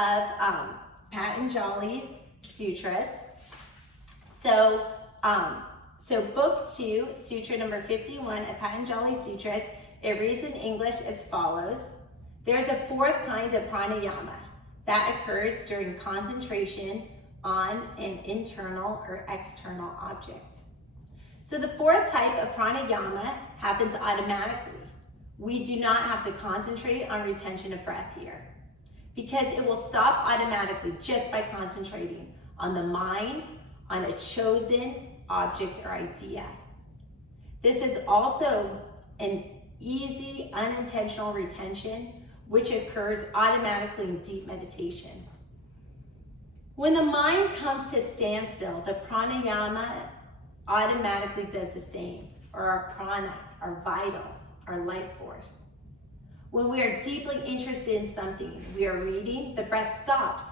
of Patanjali's Sutras. So book 2, Sutra number 51 of Patanjali Sutras, it reads in English as follows. There's a fourth kind of pranayama that occurs during concentration on an internal or external object. So the fourth type of pranayama happens automatically. We do not have to concentrate on retention of breath here because it will stop automatically just by concentrating on the mind, on a chosen object or idea. This is also an easy, unintentional retention which occurs automatically in deep meditation. When the mind comes to standstill, the pranayama automatically does the same, or our prana, our vitals, our life force. When we are deeply interested in something, we are reading, the breath stops.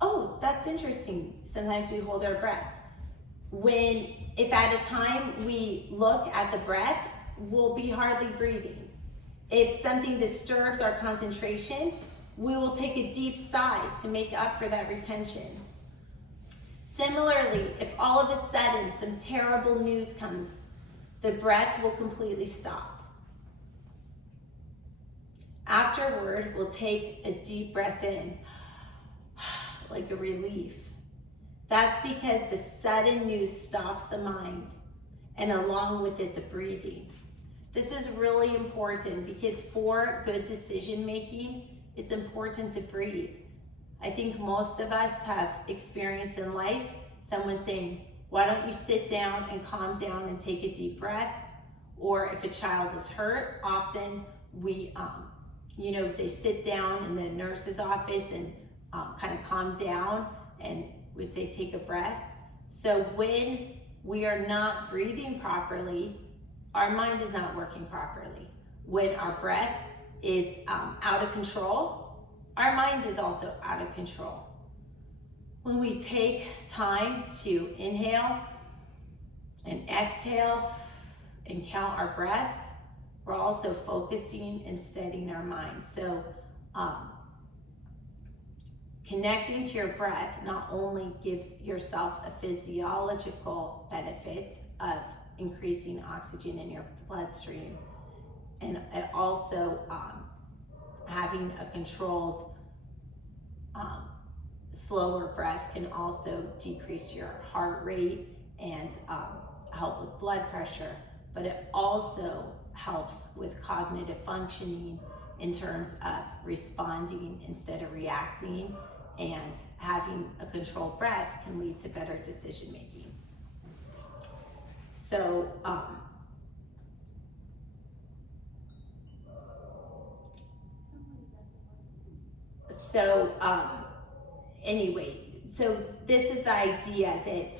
Oh, that's interesting. Sometimes we hold our breath. If at a time we look at the breath, we'll be hardly breathing. If something disturbs our concentration, we will take a deep sigh to make up for that retention. Similarly, if all of a sudden some terrible news comes, the breath will completely stop. Afterward, we'll take a deep breath in, like a relief. That's because the sudden news stops the mind, and along with it, the breathing. This is really important because for good decision making, it's important to breathe. I think most of us have experienced in life someone saying, why don't you sit down and calm down and take a deep breath? Or if a child is hurt, often they sit down in the nurse's office and kind of calm down, and we say, take a breath. So when we are not breathing properly, our mind is not working properly. When our breath is out of control, our mind is also out of control. When we take time to inhale and exhale and count our breaths, we're also focusing and steadying our mind. So connecting to your breath not only gives yourself a physiological benefit of increasing oxygen in your bloodstream, and it also having a controlled slower breath can also decrease your heart rate and help with blood pressure, but it also helps with cognitive functioning in terms of responding instead of reacting, and having a controlled breath can lead to better decision making. So, so this is the idea that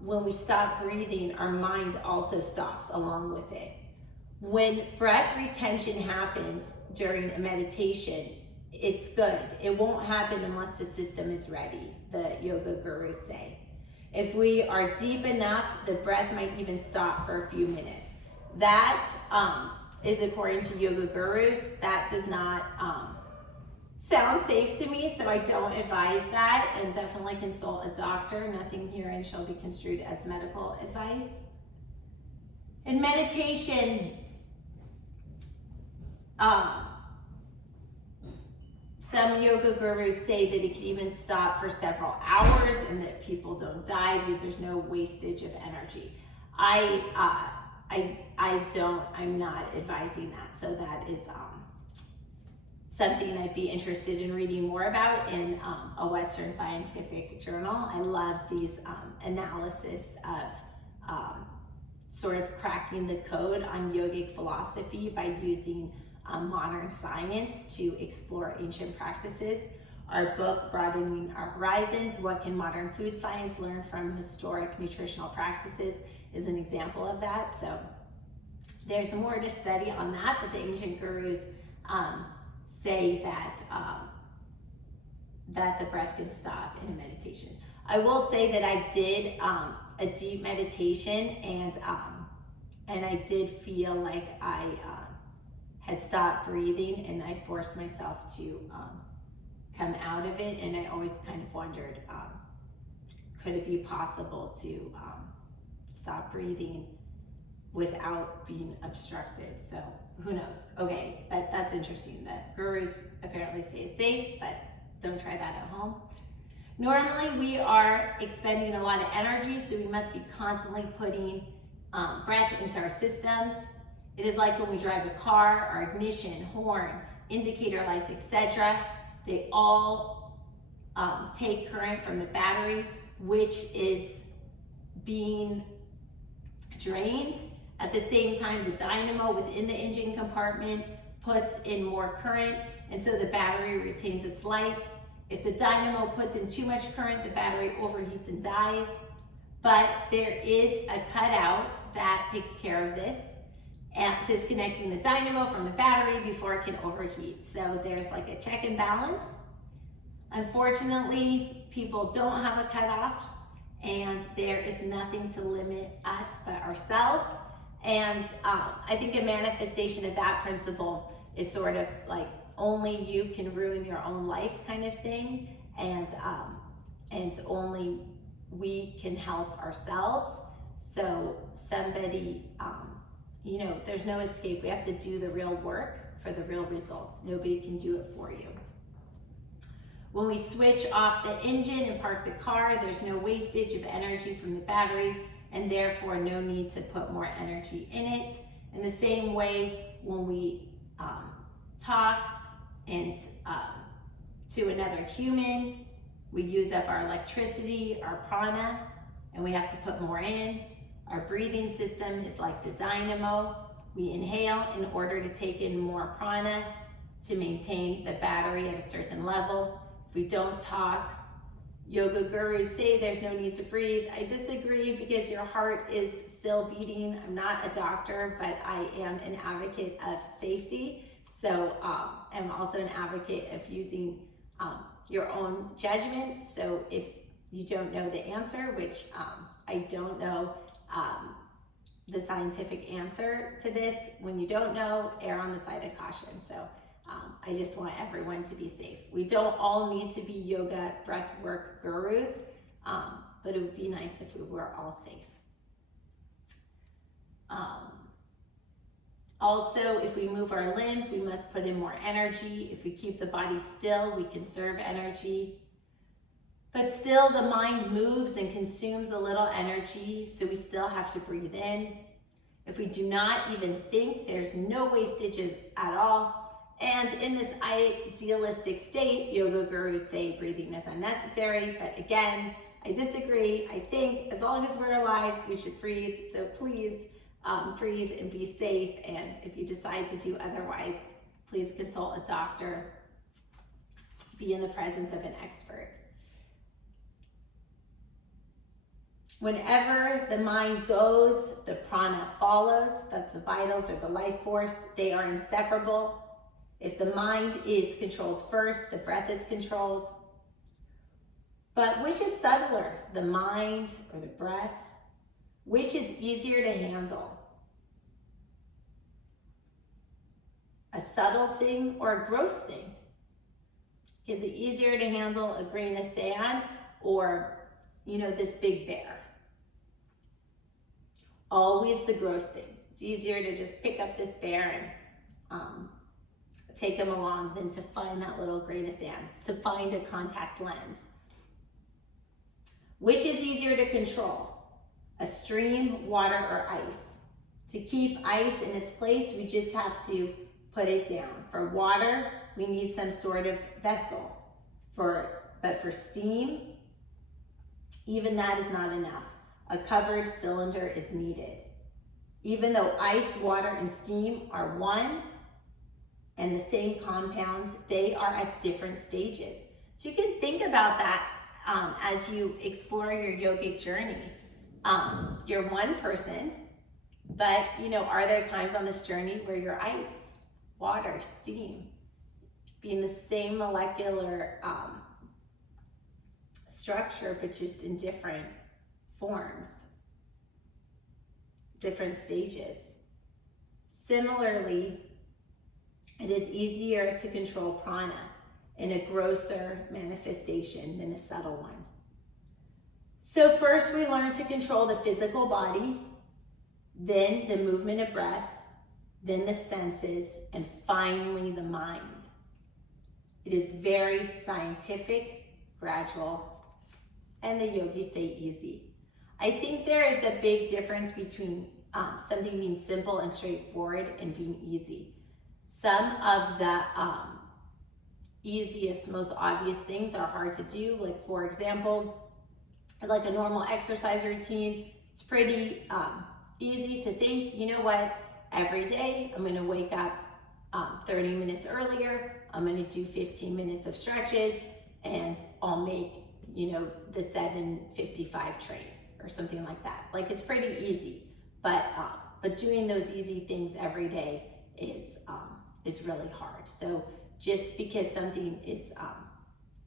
when we stop breathing, our mind also stops along with it. When breath retention happens during a meditation, it's good. It won't happen unless the system is ready, the yoga gurus say. If we are deep enough, the breath might even stop for a few minutes. That is according to yoga gurus. That does not sound safe to me, so I don't advise that, and definitely consult a doctor. Nothing herein shall be construed as medical advice. In meditation, some yoga gurus say that it can even stop for several hours and that people don't die because there's no wastage of energy. I'm not advising that. So that is something I'd be interested in reading more about in a Western scientific journal. I love these analysis of sort of cracking the code on yogic philosophy by using modern science to explore ancient practices. Our book, Broadening Our Horizons, What Can Modern Food Science Learn from Historic Nutritional Practices, is an example of that. So there's more to study on that, but the ancient gurus say that that the breath can stop in a meditation. I will say that I did a deep meditation, and I did feel like I had stopped breathing, and I forced myself to come out of it. And I always kind of wondered, could it be possible to stop breathing without being obstructed? So who knows? Okay, but that's interesting. The gurus apparently say it's safe, but don't try that at home. Normally we are expending a lot of energy, so we must be constantly putting breath into our systems. It is like when we drive a car, our ignition, horn, indicator lights, etc. They all take current from the battery, which is being drained. At the same time, the dynamo within the engine compartment puts in more current, and so the battery retains its life. If the dynamo puts in too much current, the battery overheats and dies. But there is a cutout that takes care of this, and disconnecting the dynamo from the battery before it can overheat. So there's like a check and balance. Unfortunately, people don't have a cutoff, and there is nothing to limit us but ourselves. And I think a manifestation of that principle is sort of like only you can ruin your own life kind of thing, and only we can help ourselves. So somebody, you know, there's no escape. We have to do the real work for the real results. Nobody can do it for you. When we switch off the engine and park the car, there's no wastage of energy from the battery, and therefore no need to put more energy in it. In the same way, when we talk and to another human, we use up our electricity, our prana, and we have to put more in. Our breathing system is like the dynamo. We inhale in order to take in more prana to maintain the battery at a certain level. If we don't talk, yoga gurus say there's no need to breathe. I disagree, because your heart is still beating. I'm not a doctor, but I am an advocate of safety. So I'm also an advocate of using your own judgment. So if you don't know the answer, which I don't know the scientific answer to this, when you don't know, err on the side of caution. So I just want everyone to be safe. We don't all need to be yoga breath work gurus, but it would be nice if we were all safe. Also, if we move our limbs, we must put in more energy. If we keep the body still, we conserve energy. But still, the mind moves and consumes a little energy, so we still have to breathe in. If we do not even think, there's no wastages at all. And in this idealistic state, yoga gurus say breathing is unnecessary, but again, I disagree. I think as long as we're alive, we should breathe. So please breathe and be safe. And if you decide to do otherwise, please consult a doctor. Be in the presence of an expert. Whenever the mind goes, the prana follows. That's the vitals or the life force. They are inseparable. If the mind is controlled first, the breath is controlled. But which is subtler, the mind or the breath? Which is easier to handle? A subtle thing or a gross thing? Is it easier to handle a grain of sand or, you know, this big bear? Always the gross thing. It's easier to just pick up this bear and take him along than to find that little grain of sand, to find a contact lens. Which is easier to control? A stream, water, or ice? To keep ice in its place, we just have to put it down. For water, we need some sort of vessel. But for steam, even that is not enough. A covered cylinder is needed. Even though ice, water, and steam are one and the same compound, they are at different stages. So you can think about that as you explore your yogic journey. You're one person, but you know, are there times on this journey where you're ice, water, steam, being the same molecular structure, but just in different forms, different stages? Similarly, it is easier to control prana. and a grosser manifestation than a subtle one. So first we learn to control the physical body, then the movement of breath, then the senses, and finally the mind. It is very scientific, gradual, and the yogis say easy. I think there is a big difference between something being simple and straightforward and being easy. Some of the easiest, most obvious things are hard to do. Like, for example, like a normal exercise routine, it's pretty easy to think, you know what, every day I'm gonna wake up 30 minutes earlier, I'm gonna do 15 minutes of stretches, and I'll make, you know, the 7:55 train or something like that. Like, it's pretty easy, but doing those easy things every day is really hard. So just because something is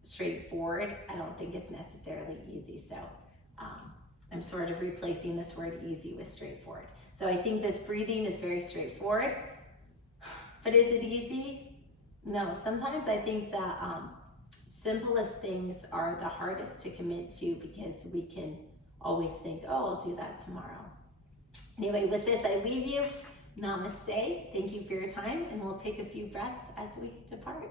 straightforward, I don't think it's necessarily easy. So I'm sort of replacing this word easy with straightforward. So I think this breathing is very straightforward, but is it easy? No, sometimes I think the simplest things are the hardest to commit to, because we can always think, oh, I'll do that tomorrow. Anyway, with this, I leave you. Namaste. Thank you for your time, and we'll take a few breaths as we depart.